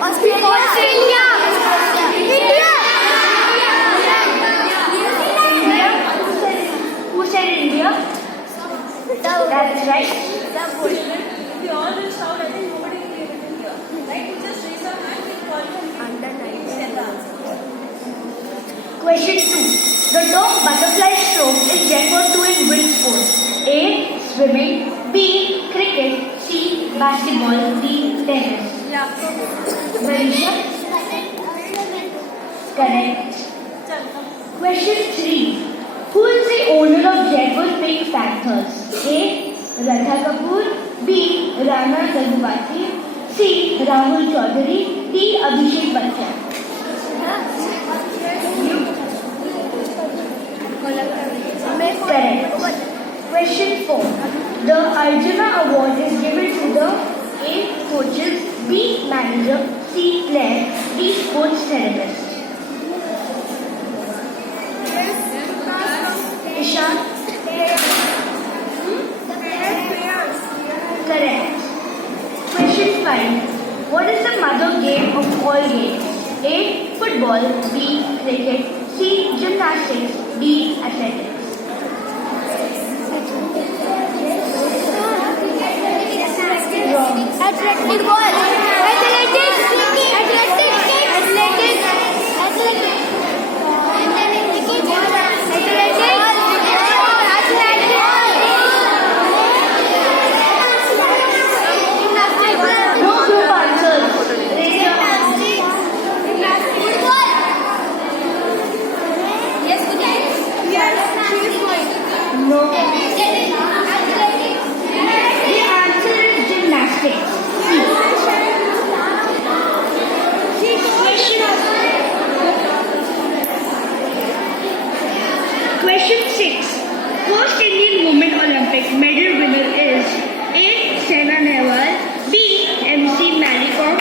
Australia. India. Who said India? That's right. We all will shout. I think nobody will be able to hear. Right? We just raise our hand. We call you and we Under tell the answer. Question 2. The term butterfly stroke is referred to in which sport? A. Swimming. B. Cricket. C. Basketball. D. Tennis. Yeah. Marisha? Correct. Chal, come. Question 3. Who is the owner of Jaipur Pink Panthers? A. Radha Kapoor. B. Rana Daggubati. C. Rahul Chaudhary. D. Abhishek Bachchan. Correct. Question 4. The Arjuna Award is given to the A. Coaches, B. Manager, C. Player, D. Sports therapist. Ishan? Correct. Question 5. What is the mother game of all games? A. Football, B. Cricket, C. Gymnastics, D. Athletics. Wrong. Athletic ball. Athletics. No group answers. Raise your hand. No. The answer is gymnastics. Question 6. First Indian women Olympic medal winner is A. Saina Nehwal, B. MC Mary Kom,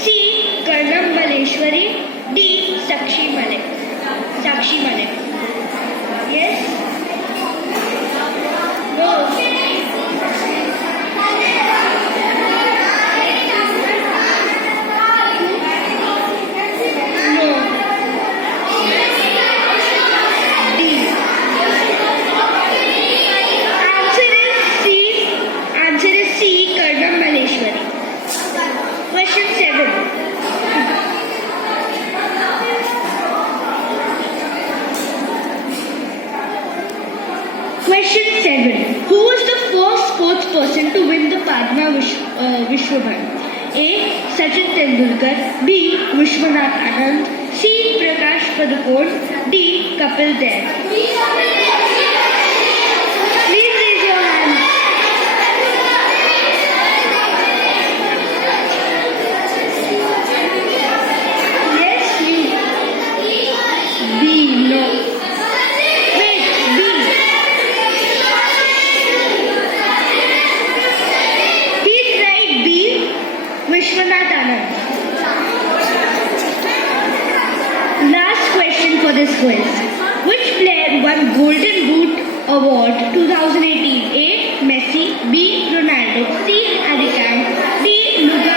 C. Karnam Maleshwari, D. Sakshi Malik. Yes? No. Answer is C. Karnam Maleshwari. Question 7. Question 7. Who was the first sports person to win the Padma Vishwaban? A. Sachin Tendulkar, B. Vishwanath Anand, C. Prakash Padukone, D. Kapil Dev. Please raise your hand. Yes, you. B. No. Wait, B. He's right, B. Vishwanath Anand. Last question for this quiz. Which player won Golden Boot Award 2018? A. Messi, B. Ronaldo, C. Harry Kane, D. Luka